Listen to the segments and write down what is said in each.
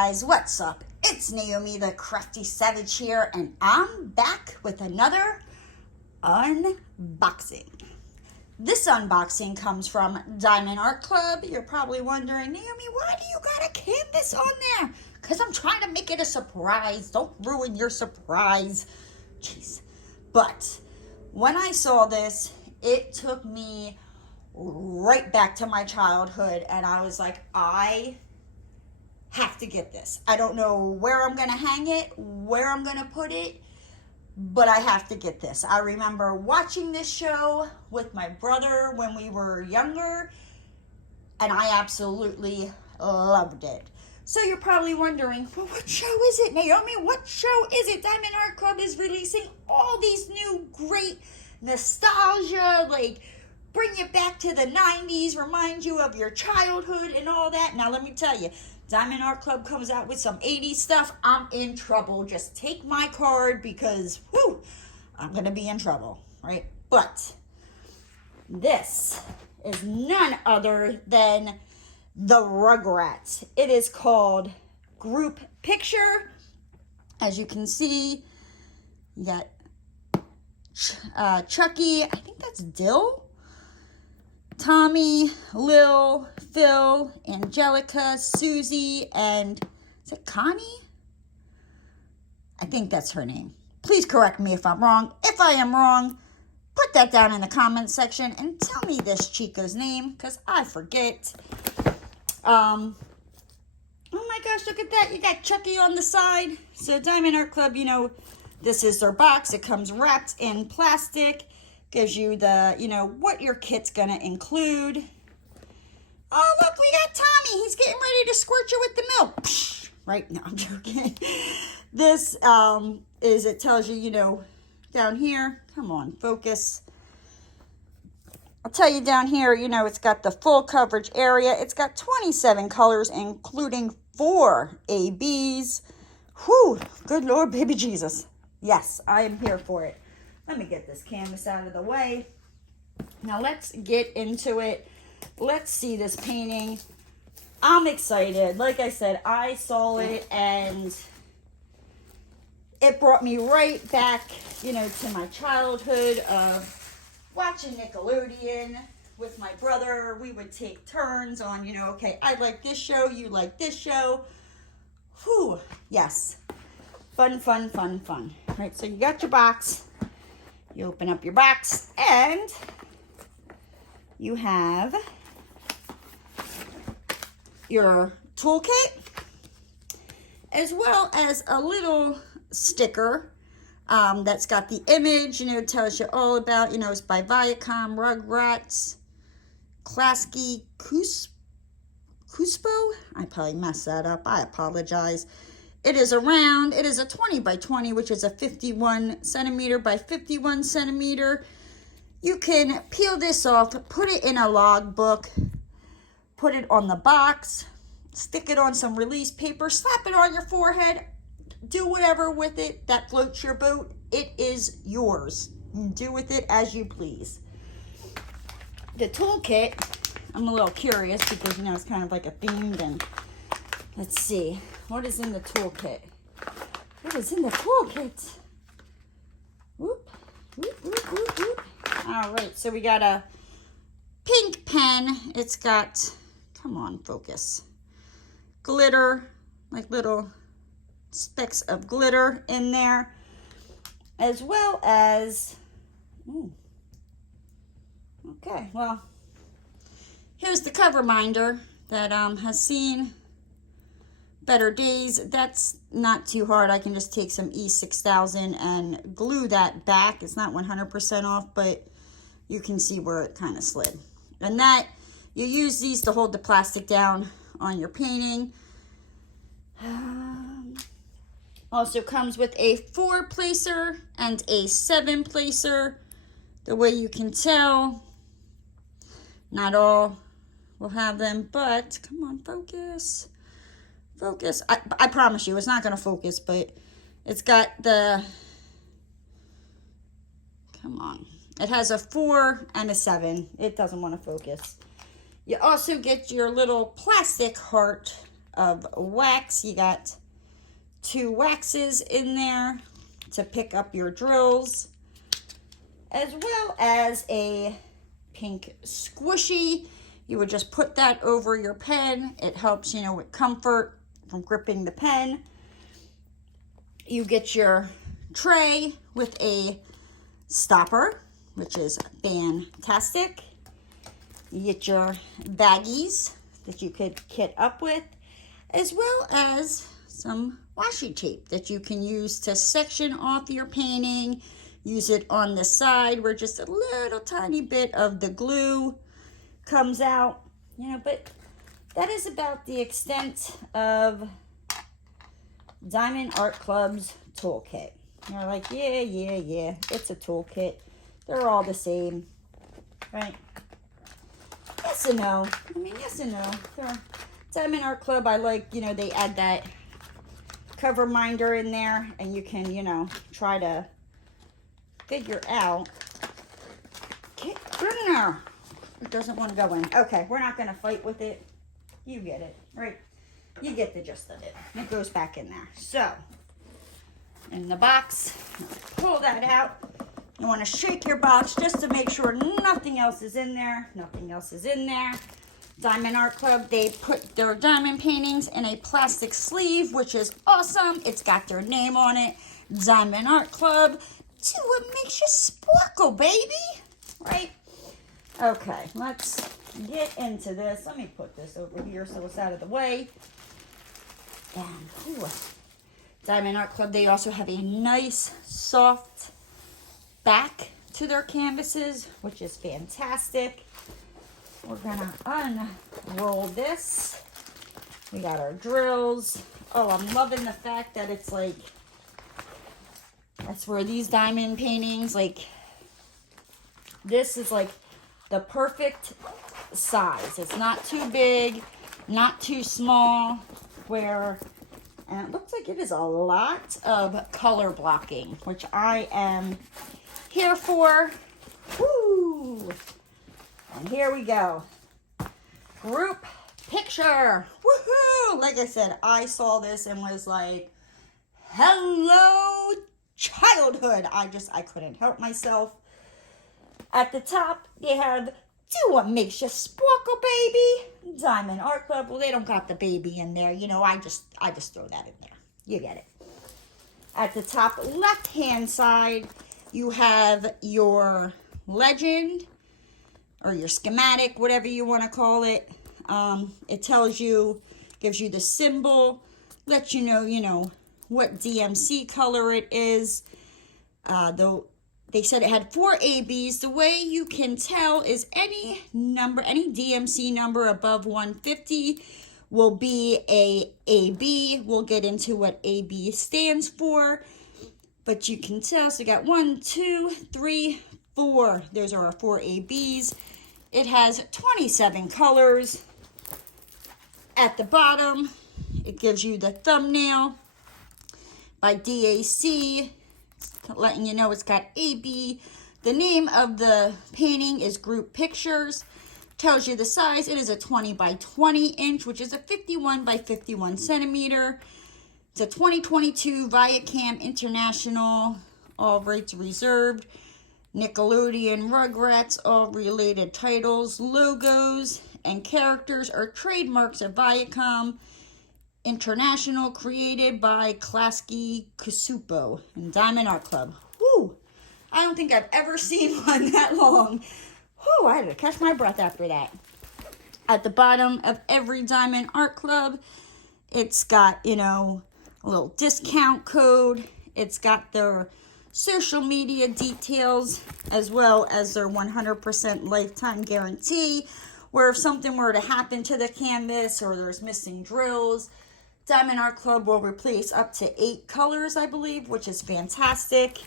guys, what's up? It's Naomi the Crafty Savage here, and I'm back with another unboxing. This unboxing comes from Diamond Art Club. You're probably wondering, Naomi, why do you got a canvas on there? Because I'm trying to make it a surprise. Don't ruin your surprise. Jeez. But when I saw this, it took me right back to my childhood, and I was like, I have to get this. I don't know where I'm going to hang it, where I'm going to put it, but I have to get this. I remember watching this show with my brother when we were younger, and I absolutely loved it. So you're probably wondering, well, what show is it, Naomi? What show is it? Diamond Art Club is releasing all these new great nostalgia, like bring you back to the 90s, remind you of your childhood and all that. Now let me tell you, Diamond Art Club comes out with some 80s stuff, I'm in trouble. Just take my card because, whew, I'm going to be in trouble, right? But this is none other than the Rugrats. It is called Group Picture. As you can see, you got Chucky, I think that's Dill, Tommy, Lil, Phil, Angelica, Susie, and is it Connie? I think that's her name. Please correct me if I'm wrong. If I am wrong, put that down in the comments section and tell me this Chico's name, because I forget. Oh my gosh, look at that. You got Chucky on the side. So Diamond Art Club, you know, this is their box. It comes wrapped in plastic. Gives you the, you know, what your kit's going to include. Oh, look, we got Tommy. He's getting ready to squirt you with the milk. Psh, right? No, I'm joking. This it tells you, you know, down here. Come on, focus. I'll tell you down here, you know, it's got the full coverage area. It's got 27 colors, including 4 ABs. Whew, good Lord, baby Jesus. Yes, I am here for it. Let me get this canvas out of the way. Now let's get into it. Let's see this painting. I'm excited. Like I said, I saw it and it brought me right back, you know, to my childhood of watching Nickelodeon with my brother. We would take turns on, you know, okay, I like this show, you like this show. Whew, yes. Fun, fun, fun, fun. All right, so you got your box. You open up your box and you have your toolkit as well as a little sticker that's got the image, you know, tells you all about, you know, it's by Viacom, Rugrats, Klasky Cuspo. I probably messed that up. I apologize. It is a round. It is a 20 by 20, which is a 51 centimeter by 51 centimeter. You can peel this off, put it in a log book, put it on the box, stick it on some release paper, slap it on your forehead, do whatever with it that floats your boat. It is yours. Do with it as you please. The toolkit, I'm a little curious because, you know, it's kind of like a themed, and let's see. What is in the toolkit? What is in the toolkit? Whoop, whoop, whoop, whoop, whoop. All right, so we got a pink pen. It's got, come on, focus. Glitter, like little specks of glitter in there, as well as, okay, well, here's the cover minder that has seen better days. That's not too hard. I can just take some E6000 and glue that back. It's not 100% off, but you can see where it kind of slid. And that, you use these to hold the plastic down on your painting. Also comes with a 4-placer and a 7-placer. The way you can tell, not all will have them, but come on, focus. Focus. I promise you, it's not going to focus, but it's got the, come on. It has a 4 and a 7. It doesn't want to focus. You also get your little plastic heart of wax. You got 2 waxes in there to pick up your drills, as well as a pink squishy. You would just put that over your pen. It helps, you know, with comfort from gripping the pen. You get your tray with a stopper, which is fantastic. You get your baggies that you could kit up with, as well as some washi tape that you can use to section off your painting. Use it on the side where just a little tiny bit of the glue comes out, you know, but that is about the extent of Diamond Art Club's toolkit. You're like, yeah, it's a toolkit. They're all the same, right? Yes and no. I mean, yes and no. Diamond Art Club, I like, you know, they add that cover minder in there, and you can, you know, try to figure out. Get in there. It doesn't want to go in. Okay, we're not going to fight with it. You get it, right? You get the gist of it. It goes back in there. So, in the box, pull that out. You want to shake your box just to make sure nothing else is in there. Nothing else is in there. Diamond Art Club, they put their diamond paintings in a plastic sleeve, which is awesome. It's got their name on it. Diamond Art Club. Do what makes you sparkle, baby. Right? Okay, let's get into this. Let me put this over here so it's out of the way. And, Diamond Art Club, they also have a nice, soft back to their canvases, which is fantastic. We're gonna unroll this. We got our drills. Oh, I'm loving the fact that it's like, that's where these diamond paintings, like, this is like the perfect size. It's not too big, not too small, and it looks like it is a lot of color blocking, which I am here for. Woo! And here we go. Group picture. Woohoo! Like I said, I saw this and was like, hello, childhood. I couldn't help myself. At the top, they have Do What Makes You Sparkle, Baby. Diamond Art Club. Well, they don't got the baby in there. You know, I just throw that in there. You get it. At the top left-hand side, you have your legend or your schematic, whatever you want to call it. It tells you, gives you the symbol, lets you know, what DMC color it is. Though they said it had 4 ABs. The way you can tell is any DMC number above 150 will be a AB. We'll get into what AB stands for, but you can tell. So you got 1, 2, 3, 4. Those are our 4 ABs. It has 27 colors. At the bottom, it gives you the thumbnail by DAC, letting you know it's got AB. The name of the painting is Group Pictures. Tells you the size. It is a 20 by 20 inch, which is a 51 by 51 centimeter. It's a 2022 Viacom International, all rights reserved. Nickelodeon, Rugrats, all related titles, logos, and characters are trademarks of Viacom International, created by Klasky Kusupo and Diamond Art Club. Woo! I don't think I've ever seen one that long. Whew, I had to catch my breath after that. At the bottom of every Diamond Art Club, it's got, a little discount code. It's got their social media details, as well as their 100% lifetime guarantee, where if something were to happen to the canvas or there's missing drills, Diamond Art Club will replace up to 8 colors, I believe, which is fantastic.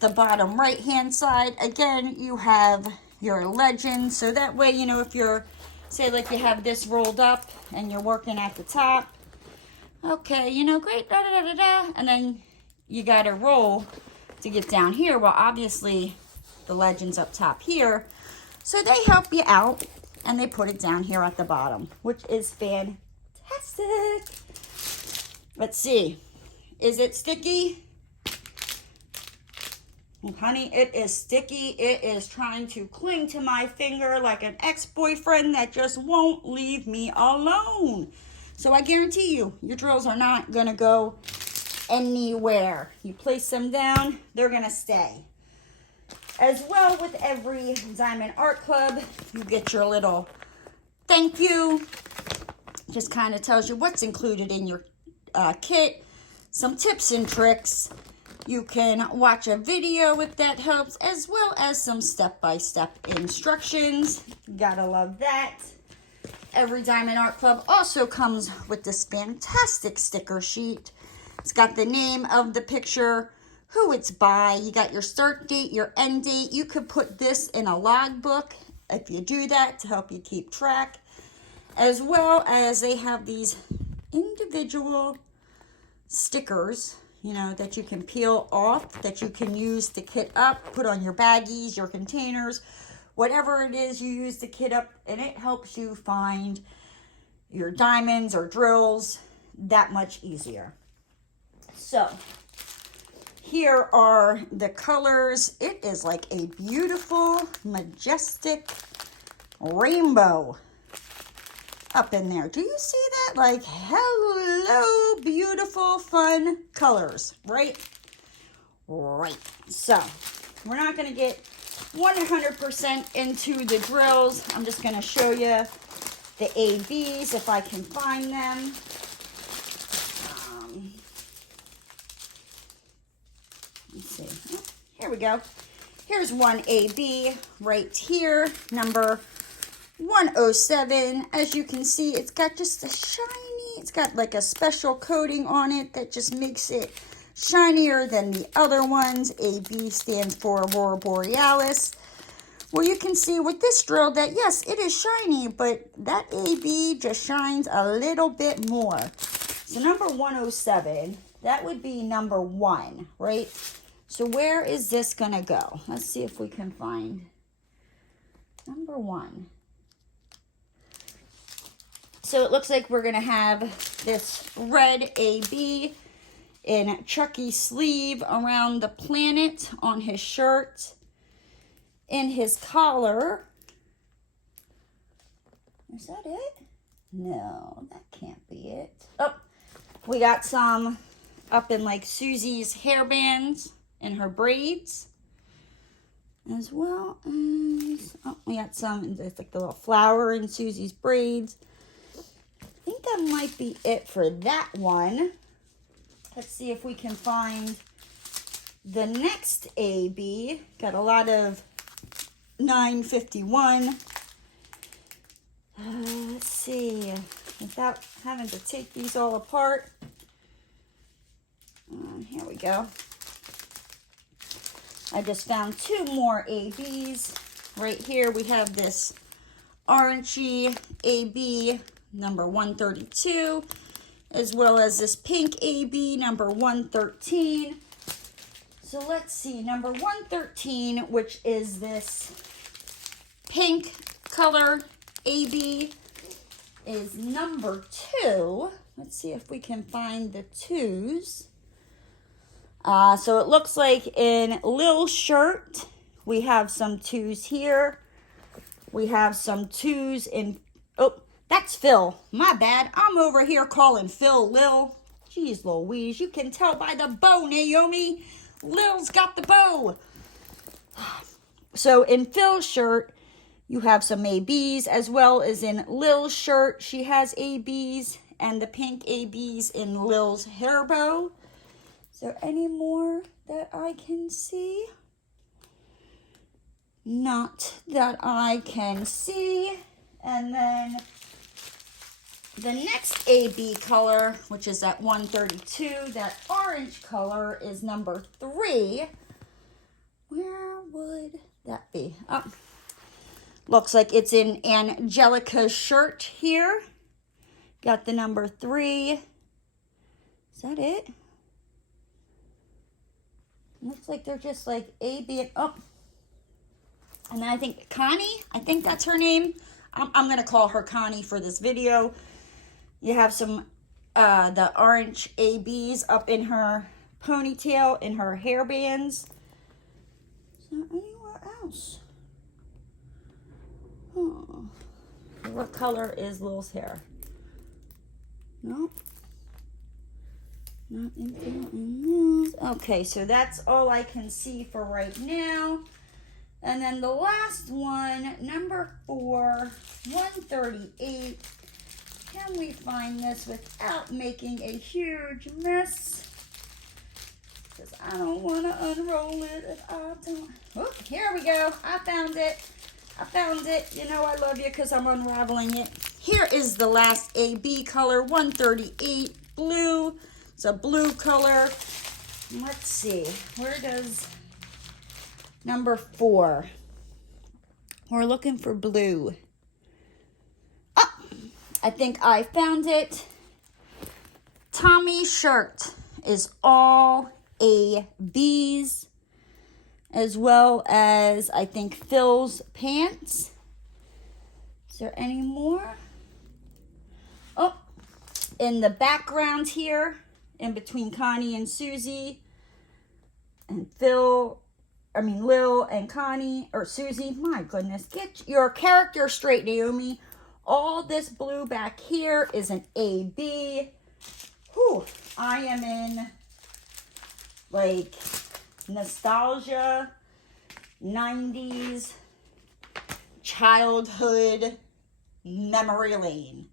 The bottom right-hand side, again, you have your legend. So that way, if you're, say, like you have this rolled up and you're working at the top, okay, great, da-da-da-da-da, and then you got to roll to get down here. Well, obviously, the legend's up top here. So they help you out, and they put it down here at the bottom, which is fantastic. stick. Let's see. Is it sticky? Well, honey, it is sticky. It is trying to cling to my finger like an ex-boyfriend that just won't leave me alone. So I guarantee you, your drills are not going to go anywhere. You place them down, they're going to stay. As well, with every Diamond Art Club, you get your little thank you. Just kind of tells you what's included in your kit. Some tips and tricks. You can watch a video if that helps, as well as some step-by-step instructions. Gotta love that. Every Diamond Art Club also comes with this fantastic sticker sheet. It's got the name of the picture, who it's by. You got your start date, your end date. You could put this in a logbook if you do that to help you keep track. As well as they have these individual stickers, you know, that you can peel off, that you can use to kit up, put on your baggies, your containers, whatever it is you use to kit up, and it helps you find your diamonds or drills that much easier. So, here are the colors. It is like a beautiful, majestic rainbow up in there. Do you see that? Like, hello, beautiful, fun colors, right? Right. So, we're not going to get 100% into the drills. I'm just going to show you the ABs if I can find them. Let's see. Oh, here we go. Here's one AB right here, number 107. As you can see, it's got just a shiny, it's got like a special coating on it that just makes it shinier than the other ones. AB stands for Aurora Borealis. Well, you can see with this drill that, yes, it is shiny, but that AB just shines a little bit more. So number 107, that would be number 1, right? So where is this going to go? Let's see if we can find number 1. So it looks like we're going to have this red AB in Chucky sleeve around the planet on his shirt. In his collar. Is that it? No, that can't be it. Oh, we got some up in like Susie's hairbands and her braids. As well as, oh, we got some, it's like the little flower in Susie's braids. I think that might be it for that one. Let's see if we can find the next AB. Got a lot of 951. Let's see, without having to take these all apart. Here we go. I just found 2 more ABs. Right here we have this orangey AB, number 132, as well as this pink AB, number 113. So let's see, number 113, which is this pink color AB, is number 2. Let's see if we can find the 2s. So it looks like in Lil's shirt, we have some 2s here. We have some 2s in, oh, that's Phil. My bad. I'm over here calling Phil Lil. Jeez Louise, you can tell by the bow, Naomi. Lil's got the bow. So in Phil's shirt, you have some ABs, as well as in Lil's shirt, she has ABs, and the pink ABs in Lil's hair bow. Is there any more that I can see? Not that I can see. And then the next AB color, which is at 132, that orange color is number 3. Where would that be? Oh, looks like it's in Angelica's shirt here. Got the number 3. Is that it? Looks like they're just like AB and, oh. And then I think Connie, I think that's her name. I'm going to call her Connie for this video. You have some, the orange ABs up in her ponytail, in her hair bands. Is there anywhere else? Oh. What color is Lil's hair? Nope. Not in Lil's. Okay, so that's all I can see for right now. And then the last one, number 4, 138. Can we find this without making a huge mess? Because I don't want to unroll it if I don't. Oh, here we go. I found it. I found it. You know I love you because I'm unraveling it. Here is the last AB color, 138, blue. It's a blue color. Let's see. Where does number 4? We're looking for blue. Oh, I think I found it. Tommy's shirt is all ABs, as well as I think Phil's pants. Is there any more? Oh, in the background here, in between Connie and Susie, and Lil and Connie, or Susie, my goodness, get your character straight, Naomi. All this blue back here is an AB. Whew, I am in, like, nostalgia, 90s, childhood, memory lane.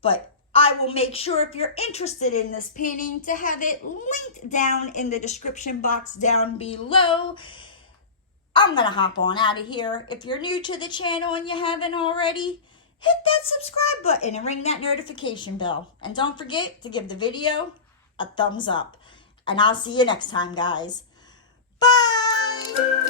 But I will make sure, if you're interested in this painting, to have it linked down in the description box down below. I'm going to hop on out of here. If you're new to the channel and you haven't already, hit that subscribe button and ring that notification bell. And don't forget to give the video a thumbs up. And I'll see you next time, guys. Bye!